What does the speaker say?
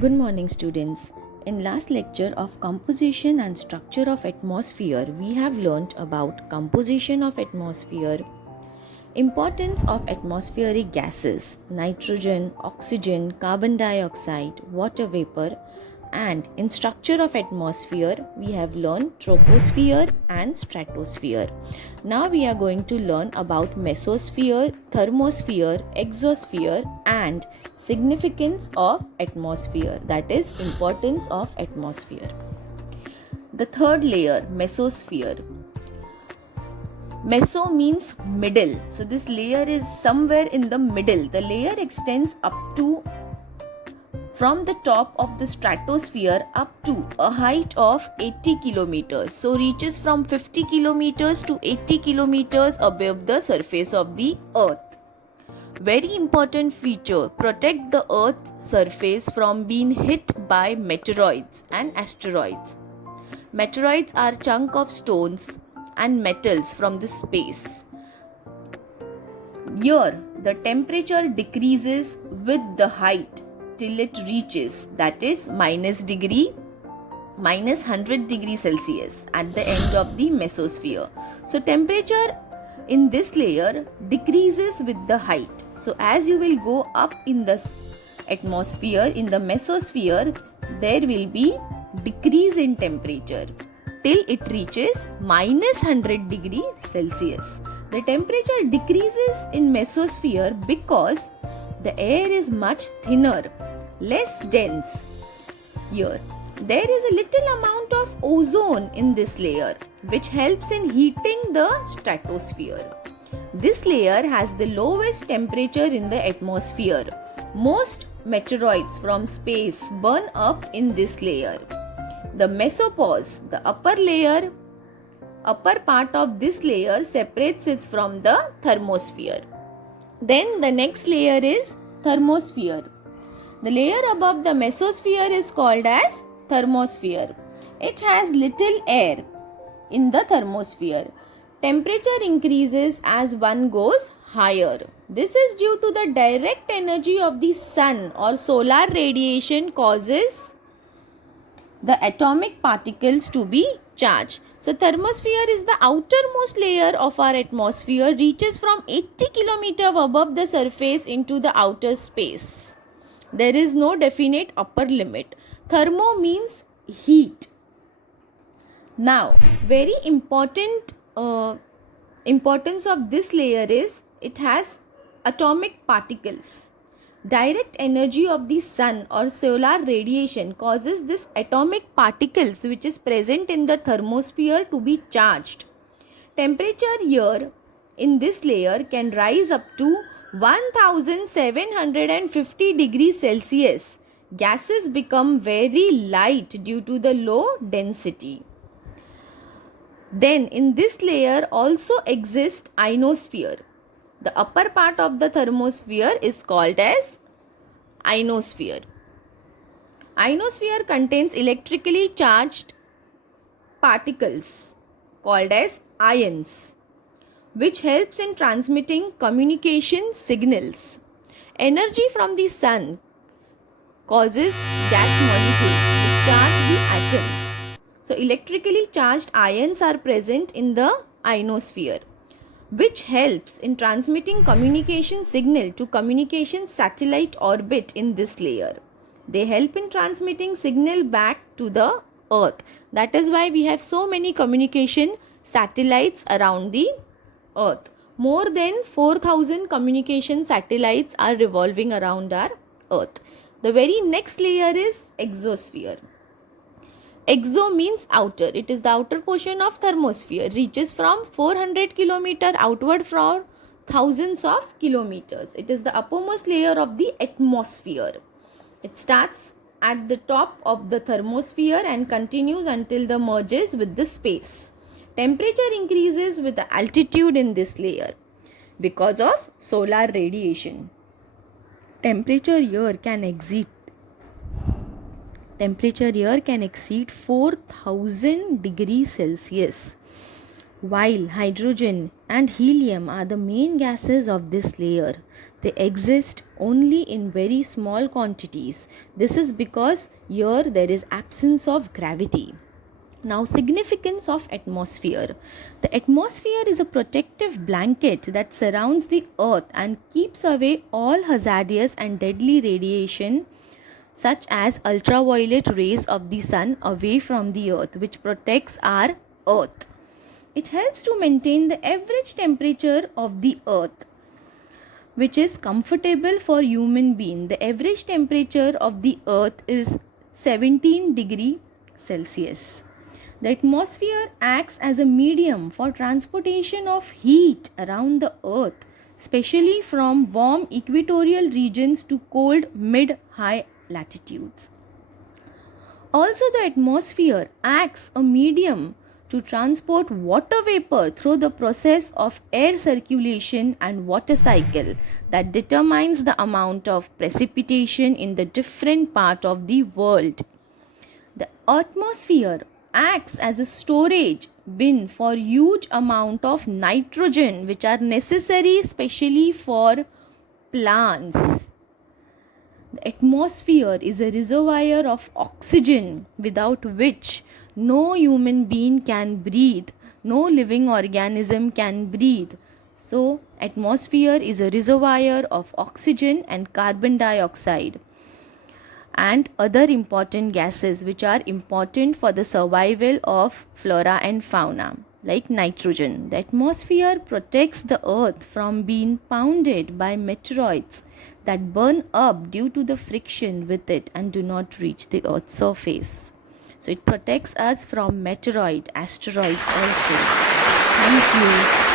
Good morning, students. In last lecture of composition and structure of atmosphere, we have learnt about composition of atmosphere, importance of atmospheric gases, nitrogen, oxygen, carbon dioxide, water vapor, and in structure of atmosphere, we have learned troposphere and stratosphere. Now we are going to learn about mesosphere, thermosphere, exosphere, and significance of atmosphere, that is importance of atmosphere. The third layer, mesosphere. Meso means middle. So this layer is somewhere in the middle. The layer extends up to from the top of the stratosphere up to a height of 80 kilometers. So reaches from 50 kilometers to 80 kilometers above the surface of the earth. Very important feature, protect the earth's surface from being hit by meteoroids and asteroids. Meteoroids are chunk of stones and metals from the space. Here the temperature decreases with the height till it reaches, that is minus 100 degrees Celsius at the end of the mesosphere. So temperature in this layer decreases with the height. So as you will go up in the atmosphere, in the mesosphere, there will be decrease in temperature till it reaches minus 100 degrees Celsius. The temperature decreases in mesosphere because the air is much thinner, less dense. Here, there is a little amount of ozone in this layer, which helps in heating the stratosphere. This layer has the lowest temperature in the atmosphere. Most meteoroids from space burn up in this layer. The mesopause, the upper part of this layer separates it from the thermosphere. Then the next layer is thermosphere. The layer above the mesosphere is called as thermosphere. It has little air in the thermosphere. Temperature increases as one goes higher. This is due to the direct energy of the sun or solar radiation causes the atomic particles to be charged. So thermosphere is the outermost layer of our atmosphere, reaches from 80 km above the surface into the outer space. There is no definite upper limit. Thermo means heat. Now, very importance of this layer is it has atomic particles. Direct energy of the sun or solar radiation causes this atomic particles which is present in the thermosphere to be charged. Temperature here in this layer can rise up to 1750 degrees Celsius. Gases become very light due to the low density. Then in this layer also exists ionosphere. The upper part of the thermosphere is called as ionosphere. Ionosphere contains electrically charged particles called as ions, which helps in transmitting communication signals. Energy from the sun causes gas molecules which charge the atoms. So electrically charged ions are present in the ionosphere, which helps in transmitting communication signal to communication satellite orbit in this layer. They help in transmitting signal back to the earth. That is why we have so many communication satellites around the earth. More than 4,000 communication satellites are revolving around our earth. The very next layer is exosphere. Exo means outer. It is the outer portion of thermosphere. Reaches from 400 km outward for thousands of kilometers. It is the uppermost layer of the atmosphere. It starts at the top of the thermosphere and continues until the merges with the space. Temperature increases with the altitude in this layer because of solar radiation. Temperature here can exceed 4,000 degrees Celsius. While hydrogen and helium are the main gases of this layer, they exist only in very small quantities. This is because here there is absence of gravity. Now, significance of atmosphere. The atmosphere is a protective blanket that surrounds the earth and keeps away all hazardous and deadly radiation such as ultraviolet rays of the sun away from the earth, which protects our earth. It helps to maintain the average temperature of the earth, which is comfortable for human being. The average temperature of the earth is 17 degree Celsius. The atmosphere acts as a medium for transportation of heat around the earth, especially from warm equatorial regions to cold mid-high latitudes. Also, the atmosphere acts a medium to transport water vapor through the process of air circulation and water cycle that determines the amount of precipitation in the different part of the world. The atmosphere acts as a storage bin for huge amount of nitrogen which are necessary especially for plants. The atmosphere is a reservoir of oxygen without which no human being can breathe, no living organism can breathe. So, atmosphere is a reservoir of oxygen and carbon dioxide and other important gases which are important for the survival of flora and fauna, like nitrogen. The atmosphere protects the earth from being pounded by meteoroids that burn up due to the friction with it and do not reach the earth's surface. So it protects us from asteroids also. Thank you.